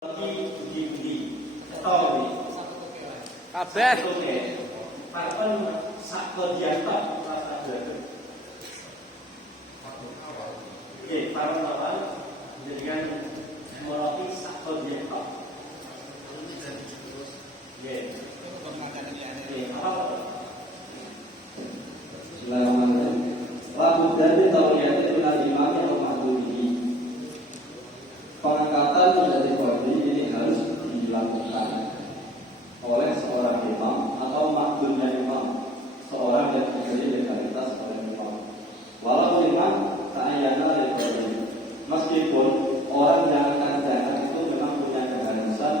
Kabeh. Parpon sakko diantar rasa dhewe. Oke, parpon apa? Jadikan moroki sakko diantar. Oke. Apa? Bismillahirrahmanirrahim. Lalu dari tauhid itu imam atau mahdubi. Pengangkatan menjadi qadhi ini harus dilakukan oleh seorang imam atau makdumnya imam, seorang yang memiliki legalitas oleh imam. Walau imam ta'ayyana qadhi. Meskipun orang yang akan diangkat itu memang punya keharusan,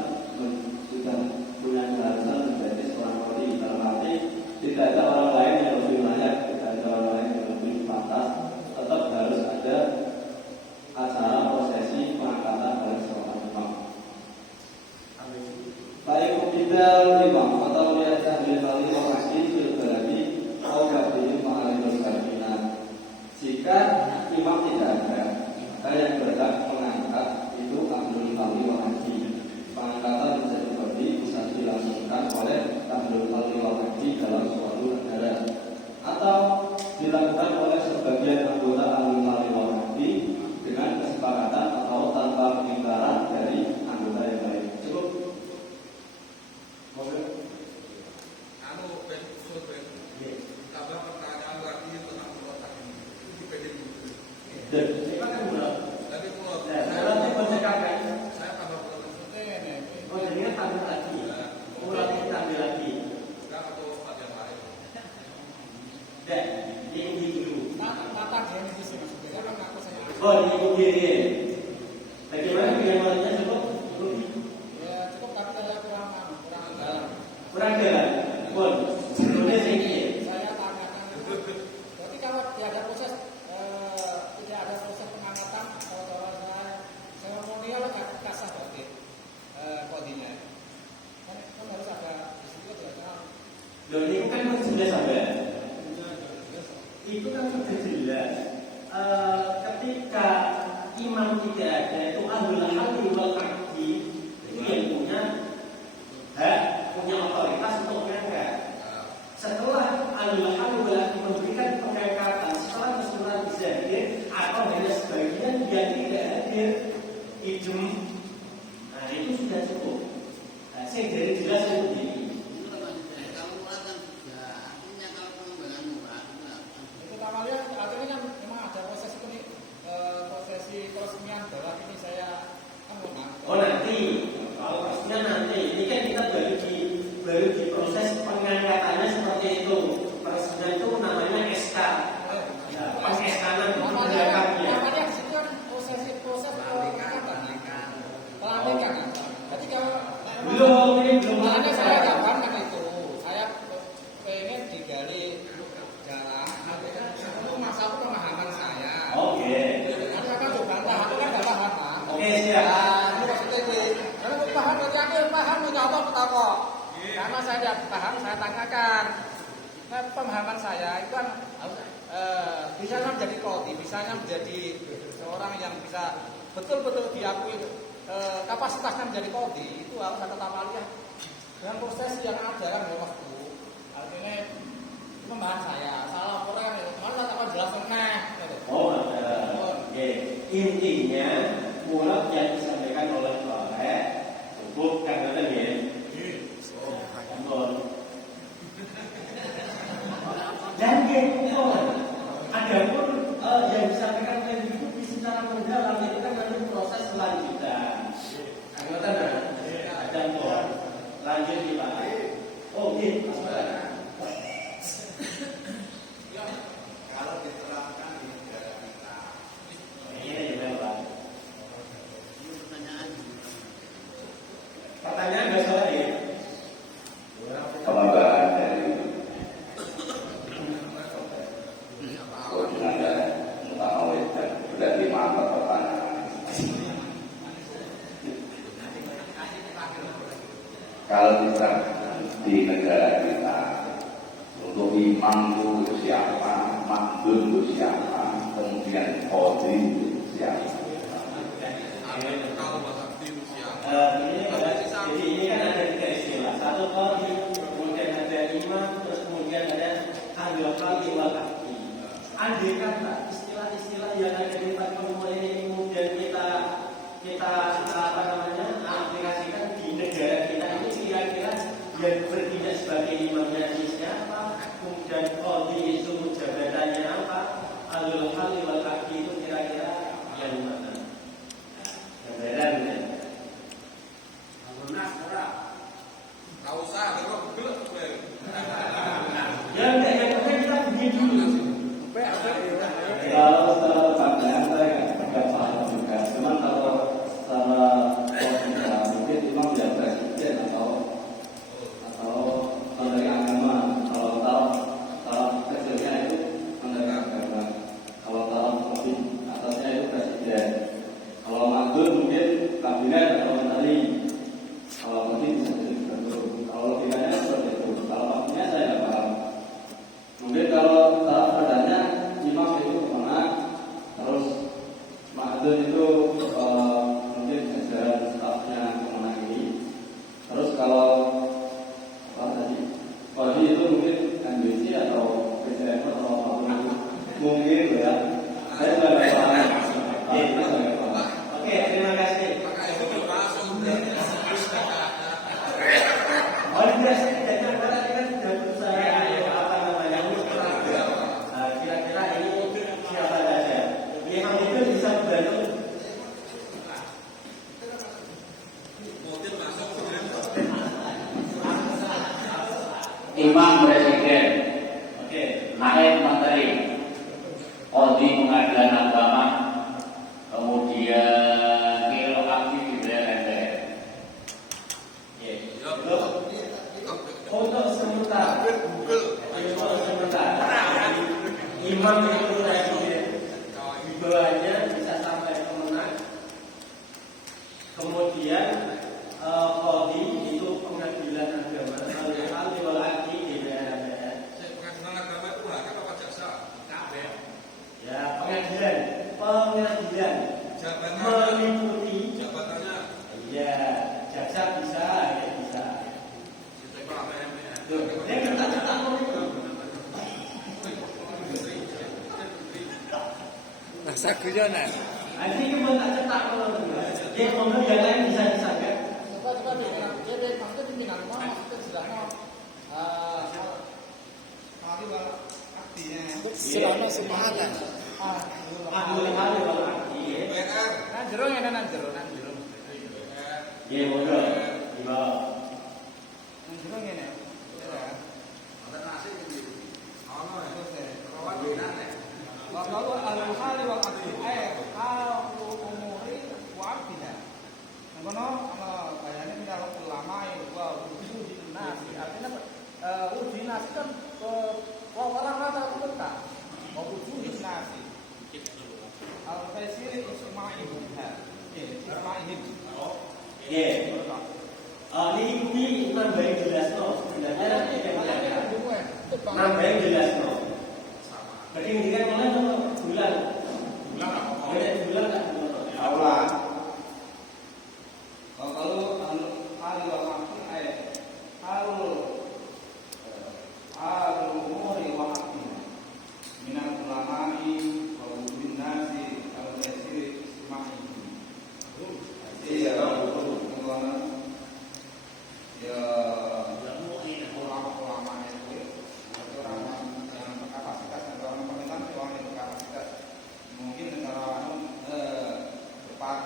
sudah punya keharusan menjadi seorang qadhi, dalam arti tidak ada orang lain yang lebih layak, tidak ada orang lain yang lebih pantas, tetap harus ada acara prosesi pengangkatan oleh seorang imam. Baik kita imam atau lihat ahli tali masjid berbaladi atau kabin ma'alimul kabina. Jika imam tidak ada, maka yang berhak mengangkat itu ahlul tali wahdi. Pengangkatan menjadi qadhi bisa dilangsungkan oleh ahlul tali wahdi dalam suatu negara, atau dilakukan oleh sebagian anggota ahlul tali wahdi dengan kesepakatan atau tanpa pengingkaran dari anggota yang lain. Cukup. Tambah pertanyaan lagi tentang kotak ini. Itu pendek dulu. Dan silakan mulai. Tapi kalau Nanti bercakap. saya tambah pertanyaan. Oh, jadi tambah lagi. Ulangi tambah lagi. Enggak atau tempat yang lain. Dan ini dulu. Tata dia di sini maksudnya kan aku saya. Oh, ini. Bagaimana pilihannya cukup? Ya cukup tapi ada kurang dalam. Kurang jalan. Bon, sebelumnya Saya tanyakan berarti kalau tidak ada proses pengangkatan kalau saya seremonial nggak sah berarti kodinya kan harus ada istilah tidak. Loh, ini kan sudah sampai. Itu kan sudah jelas. Ketika imam tidak ada, itu ahlul halli wal aqdi, itu yang punya hak, punya otoritas untuk mengangkat. Setelah ahlul halli wal aqdi memberikan pengangkatan, setelah keseluruhan bisa hadir atau hanya sebagian yang tidak hadir, ijem, nah itu sudah cukup. Nah, saya dari jelas itu begini. Awalnya artinya kan memang ada proses itu nih prosesi peresmian bahwa ini saya kan Oh nanti, kalau pastinya nanti. Ini kan kita baru di proses pengangkatannya seperti itu. Peresmian itu namanya SK. Ya, pas SK nanti namanya di situ kan proses pengangkatan. Pelantikan. Jadi kalau belum. makanya saya gambar kan itu. Saya pengen digali jalan. Itu masalah pemahaman saya. Oke. Nanti akan coba bantah. Aku kan nggak paham kan. Oke, siap. Ini maksudnya ini. Kalau paham berarti aku yang paham menjawab kita kok. Karena saya tidak paham, saya tanyakan. Nah, pemahaman saya itu kan bisa menjadi qadhi, bisa menjadi seorang yang bisa betul-betul diakui kapasitasnya menjadi qadhi itu harus ada tamaliyah dengan proses yang ada kan ya Mas Bu. Artinya itu pemahaman saya. Salah orang itu mana tak jelaskan nah. Oh ada. Oke. Intinya mulut yang disampaikan oleh Bapak cukup kan kata ya. Dan adapun yang disampaikan oleh Ibu secara mendalam itu kan nanti proses selanjutnya. Anggota ada pun lanjut di Pak. Oh, iya, Kalau diterapkan di negara kita, ini juga Pak. Pertanyaan nggak salah ya? Pengembangan dari koordinator mengetahui dan sudah dimantap pertanyaan. Kalau kita di negara kita untuk imam itu siapa, makdum itu siapa, kemudian qadhi itu siapa. kalau waktu itu siapa? ini kan ada tiga istilah. Satu qadhi, kemudian ada imam, terus kemudian ada ahlul halli wal aqdi. Andai kata istilah-istilah yang ada di fatwa ini kemudian kita apa namanya aplikasikan di negara kita ini kira-kira yang bertindak sebagai imamnya siapa, kemudian qadhi itu jabatannya apa, ahlul halli wal aqdi itu kira-kira yang mana? Gambaran ya. Nggak usah, kalau gelap gue. Yang penting kita begini dulu. Kalau secara pandangan saya nggak paham juga. Cuman kalau secara logika mungkin imam ya presiden atau menteri agama. Kalau taraf kecilnya itu menteri agama. Kalau taraf lebih atasnya itu presiden. Kalau makhluk mungkin kabinet atau menteri. Kalau mungkin bisa jadi gubernur. Kalau logikanya seperti itu. Kalau waktunya saya nggak paham. Mungkin kalau taraf padanya imam itu kemana, terus makhluk itu mungkin jajaran stafnya kemana ini. Terus kalau apa tadi, Qadhi itu mungkin NBC atau PCM atau apapun itu mungkin ya. Saya sudah nggak paham. Oke, terima kasih. Maka itu termasuk Oh, tidak setidaknya berarti kan sudah berusaha apa namanya kira-kira ini siapa saja. Imam itu bisa membantu. mungkin masuk Imam presiden, Oke. naib menteri, qadhi pengadilan agama, kemudian kilo aktif di daerah-daerah. Untuk sementara, imam itu presiden, di bawahnya bisa sampai kemenang. Kemudian qadhi itu pengadilan agama, al-hal wal aqdi di daerah-daerah. pengadilan agama itu hakim apa jaksa? Ya, pengadilan Jabatannya, meliputi. jabatannya. Ya, jaksa bisa, ya bisa. Kita PMN. Tuh, dia kita cetak itu. Rasa guyonan. Nanti kita tak cetak kalau dia ngomong yang lain bisa kan? Coba pimpinan, jadi maksudnya pimpinan mau maksudnya sudah mau selama semangat. Ahlul hal wal aqdi. PR. Nan jero ngene nan jero. Ya, bodoh. Iya. Nan jero ngene. Ada nasi ini. Ono ya. Rawat binan ya. Wa qalu al-hali wal aqdi kalau umuri wa abdina. Ngono ana bayane minal ulama wa wujud nasi. Artinya wujud nasi kan orang rata kita. Wa wujud nasi. Al-faisir isma'ihim. Isma'ihim. Ya. Ini nambahin jelas no. Sebenarnya nambahin jelas no. Berarti ini kan bulan atau bulan? Bulan apa? Bulan tak? Aula. Kalau ahli wal aqdi al umuri wa aqdi minal ulama'i wa wujudin nasi al-tasiri isma'i. Iya, ya ulama itu orang yang berkapasitas dan orang pemerintahan orang yang berkapasitas mungkin negara cepat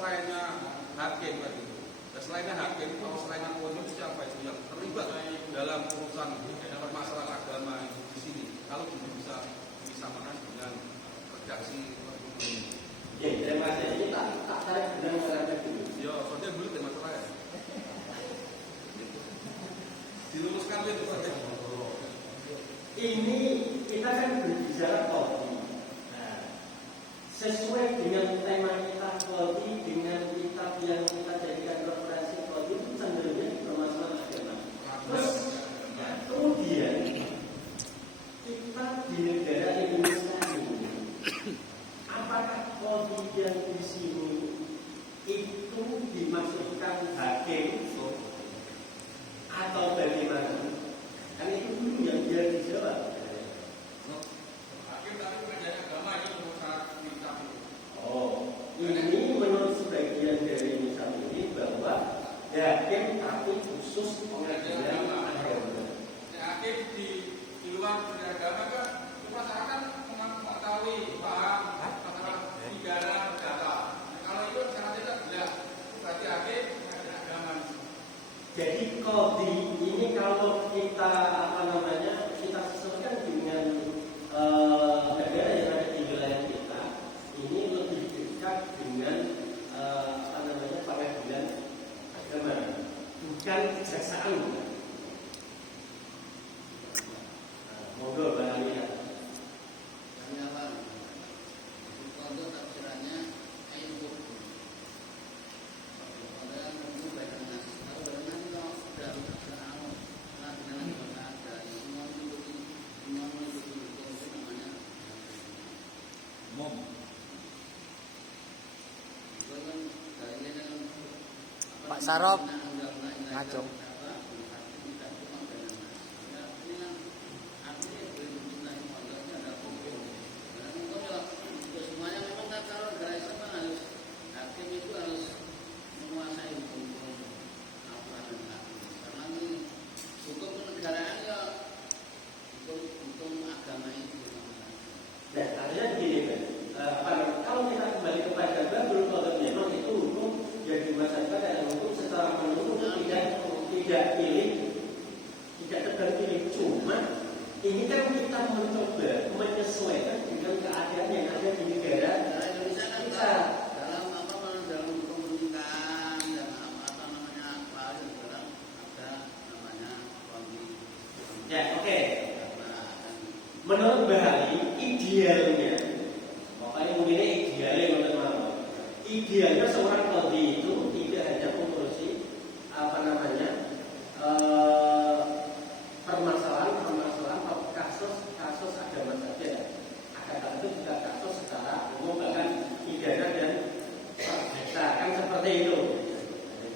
selainnya hakim tadi. Dan selainnya hakim, kalau selainnya kodi siapa itu yang terlibat dalam urusan permasalahan agama di sini? Kalau bisa disamakan dengan redaksi perhukuman ini. Ya, terima kasih. Ini tak tarik dengan masyarakat dulu. Ya, soalnya dulu ada masalah ya. Diluruskan itu saja. Ini kita kan berbicara kodi. Nah, sesuai dengan tema kita kodi, dengan kitab yang kita jadikan referensi kodi itu cenderungnya di permasalahan agama. Terus kemudian kita di negara Indonesia ini, apakah kodi yang di sini itu dimaksudkan hakim atau bagaimana? Kan itu dulu yang biar dijawab. Hakim tapi pengajian agama ini merusak kitab itu. Oh, ini menurut sebagian dari misal ini bahwa hakim tapi khusus pengajian agama. Hakim di luar agama kan masyarakat mengetahui paham masalah pidana perdata. Kalau itu sangat tidak jelas. Berarti hakim pengajian agama. Jadi kodi ini kalau kita kita sesuaikan dengan negara yang ada di wilayah kita, ini lebih dekat dengan pengadilan agama, bukan kejaksaan. Monggo Bang Ali. Untuk tafsirannya ilmu Pak Sarop ngacung. Semuanya memang kan kalau negara Islam kan harus hakim itu harus menguasai hukum karena ini hukum kenegaraan ya hukum agama itu. Dan artinya begini kan, kalau kita kembali kepada Babul Qadar memang itu hukum yang diwajibkan dalam hukum secara menyeluruh tidak pilih, tidak tebang pilih. Cuma ini kan kita mencoba menyesuaikan dengan keadaan yang ada di negara Indonesia kan kita. dalam hukum pemerintahan dan apa namanya dalam ada namanya kondisi. Ya, oke. Menurut Bahari, idealnya, makanya mungkin idealnya idealnya seorang kodi itu tidak hanya mengurusi permasalahan atau kasus agama saja, akan tentu juga kasus secara umum bahkan pidana dan perdata kan seperti itu.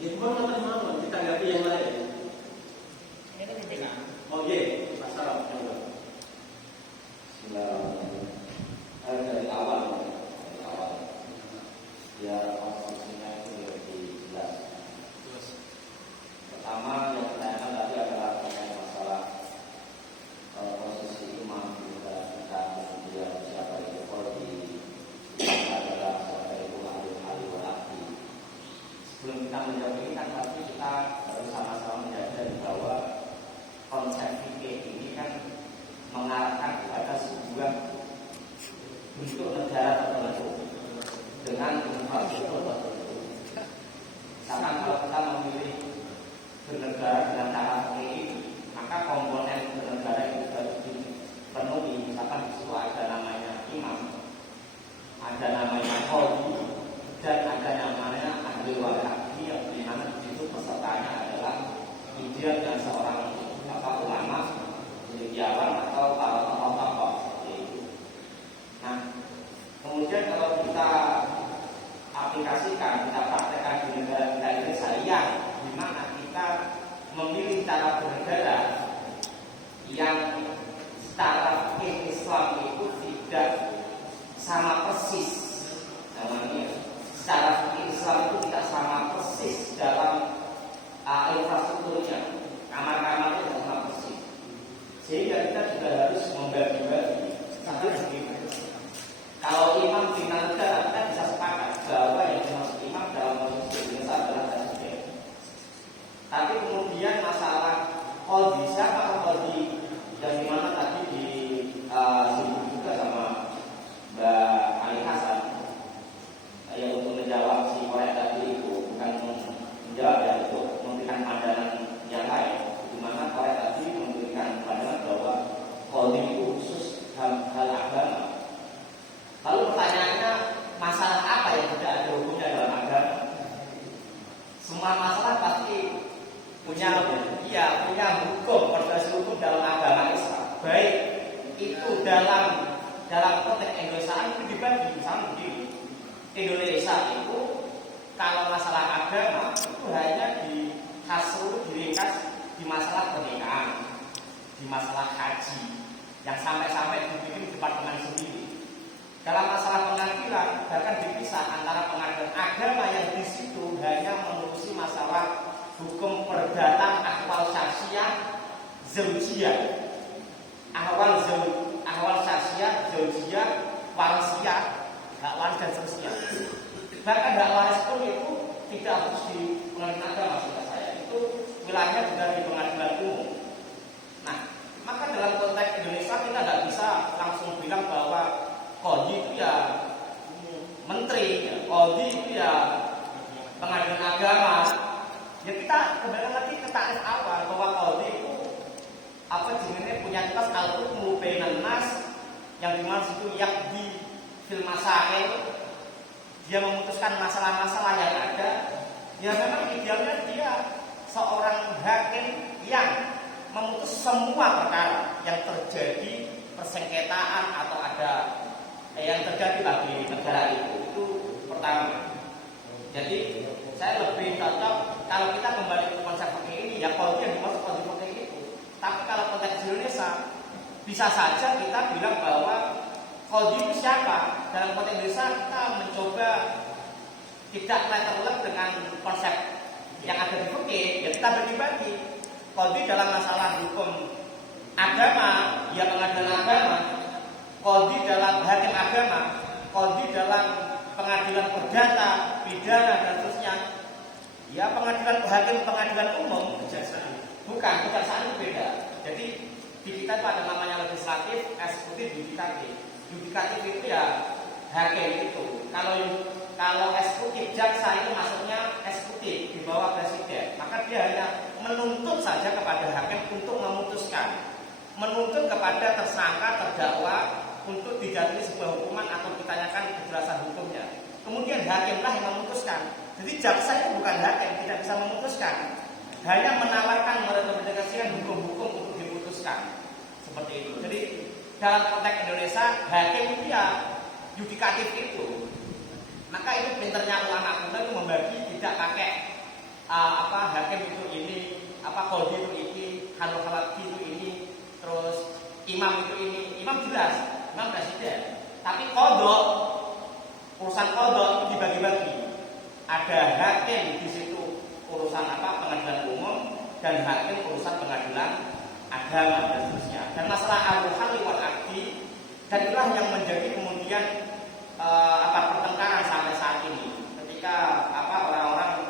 Itu pun teman-teman ditanggapi yang lain. Oh iya, masalah. Dari awal biar konstruksinya itu lebih jelas. Pertama yang ditanyakan tadi adalah mengenai masalah posisi imam di negara kita, kemudian siapa itu kodi, adalah siapa itu ahli walaki. Sebelum kita menjawab ini kan pasti kita harus sama-sama menyadari bahwa konsep fikih ini kan mengarahkan kepada sebuah bentuk negara tertentu dengan infrastruktur tertentu. Misalkan kalau kita memilih bernegara dengan cara ini, maka komponen bernegara itu harus dipenuhi. Misalkan di situ ada namanya imam, ada namanya qadhi, dan ada namanya ahli walaki, yang dimana di situ pesertanya adalah ideal dan seorang ulama, cendekiawan atau para tokoh-tokoh seperti itu. Nah, kemudian kalau kita aplikasikan, kita praktekkan di negara kita ini syariah, di mana kita memilih cara bernegara yang secara Islam itu tidak sama persis, namanya secara Islam itu tidak sama persis dalam infrastrukturnya, kamar-kamar itu sama persis, sehingga kita juga harus membagi-bagi. Kalau imam bina negara, kita bisa sepakat bahwa yang dimaksud imam Indonesia itu kalau masalah agama itu hanya diringkas di masalah pernikahan, di masalah haji, yang sampai-sampai dibikin departemen sendiri. Dalam masalah pengadilan bahkan dipisah antara pengadilan agama yang di situ hanya mengurusi masalah hukum perdata, ahwal syaksiyah, zaujiyah, ahwal syaksiyah, zaujiyah, warisiyah, hak waris dan seterusnya. Bahkan hak waris pun itu tidak harus di pengadilan agama, maksud saya itu wilayahnya juga di pengadilan umum. Nah, maka dalam konteks Indonesia kita tidak bisa langsung bilang bahwa qadhi itu ya menteri, ya, qadhi itu ya pengadilan agama. Ya kita kembali lagi ke takrif awal bahwa qadhi itu apa jenisnya punya tugas al-hukmu bainan nas, yang dimana itu yaqdi fil masail, dia memutuskan masalah-masalah yang ada. Ya memang idealnya dia seorang hakim yang memutus semua perkara yang terjadi persengketaan atau ada yang terjadi di negara itu pertama. Jadi saya lebih cocok kalau kita kembali ke konsep fikih ini ya qadhi yang dimaksud qadhi fikih itu. Tapi kalau konteks Indonesia bisa saja kita bilang bahwa qadhi itu siapa? Dalam konteks Indonesia kita mencoba tidak letterlek dengan konsep yang ada di fikih, ya kita bagi-bagi. Qadhi dalam masalah hukum agama, ya pengadilan agama. Qadhi dalam hakim agama, qadhi dalam pengadilan perdata, pidana dan seterusnya. Ya pengadilan hakim pengadilan umum, kejaksaan. Bukan, kejaksaan itu beda. Jadi di kita itu ada namanya legislatif, eksekutif, yudikatif. Yudikatif itu ya hakim itu. Kalau eksekutif, jaksa itu maksudnya eksekutif di bawah presiden. Maka dia hanya menuntut saja kepada hakim untuk memutuskan, menuntut kepada tersangka, terdakwa untuk dijatuhi sebuah hukuman atau ditanyakan kejelasan hukumnya. Kemudian hakimlah yang memutuskan. Jadi jaksa itu bukan hakim, tidak bisa memutuskan, hanya menawarkan, merekomendasikan hukum-hukum untuk diputuskan. Seperti itu. Jadi dalam konteks Indonesia hakim itu ya yudikatif itu. Maka itu pinternya ulama kita itu membagi, tidak pakai hakim itu ini, qadhi itu ini, halal itu ini, terus imam itu ini. Imam jelas, imam presiden. Tapi urusan qadha itu dibagi-bagi. Ada hakim di situ urusan pengadilan umum, dan hakim urusan pengadilan agama dan seterusnya. Dan masalah al-halli wal aqdi, dan itulah yang menjadi kemudian pertengkaran sampai saat ini. Ketika orang-orang,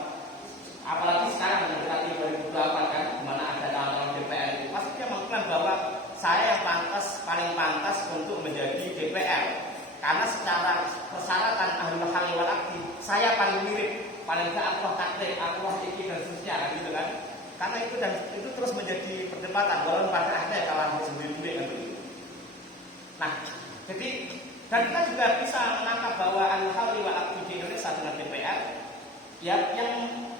apalagi sekarang mendekati 2008 kan, di mana ada calon DPR itu, pasti dia mengklaim bahwa saya yang paling pantas untuk menjadi DPR. Karena secara persyaratan ahlul halli wal aqdi saya paling mirip, paling enggak Allah takdir, Allah iki dan seterusnya gitu kan. Karena itu terus menjadi perdebatan walaupun pada akhirnya kalah sendiri-sendiri kan begitu. Nah, jadi dan kita juga bisa menangkap bahwa ahlul halli wal aqdi di Indonesia dengan DPR ya yang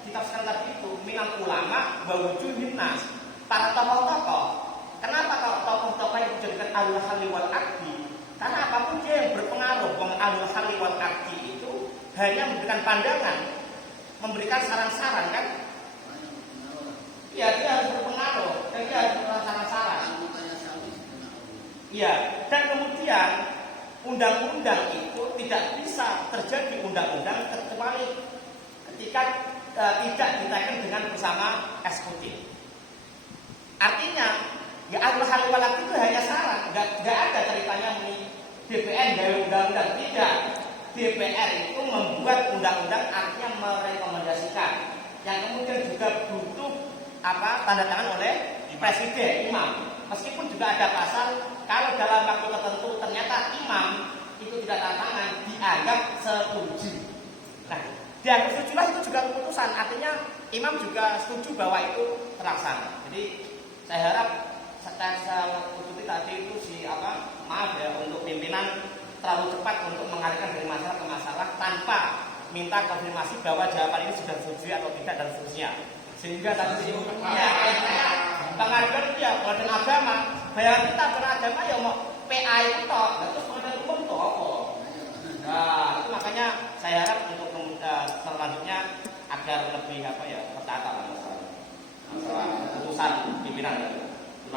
ditafsirkan tadi itu minal ulama wa wujuhin nas, para tokoh-tokoh. Kenapa kalau tokoh-tokoh yang dijadikan ahlul halli wal aqdi? Karena apapun dia yang berpengaruh, ahlul halli wal aqdi itu hanya memberikan pandangan, memberikan saran-saran kan? Iya, dia harus berpengaruh dan dia harus memberikan saran-saran. Iya, dan kemudian undang-undang itu tidak bisa terjadi undang-undang kecuali ketika tidak ditekan dengan bersama eksekutif. Artinya, ya ahlul halli wal aqdi itu hanya saran, nggak ada ceritanya DPR dari undang-undang, tidak. DPR itu membuat undang-undang, artinya merekomendasikan, yang kemudian juga butuh tanda tangan oleh presiden, imam. Meskipun juga ada pasal kalau dalam waktu tertentu ternyata imam itu tidak tanda tangan, dianggap setuju. Nah, dianggap setujulah itu juga keputusan, artinya imam juga setuju bahwa itu terlaksana. Jadi saya harap saya ututi tadi itu maaf ya untuk pimpinan terlalu cepat untuk mengalihkan dari masalah ke masalah tanpa minta konfirmasi bahwa jawaban ini sudah setuju atau tidak dan seterusnya. Sehingga tadi pengadilan itu ya pengadilan agama, bayangan kita pengadilan agama ya mau PA itu toh, terus pengadilan umum toh apa? Nah itu makanya saya agar lebih apa ya tertata lah masalah keputusan pimpinan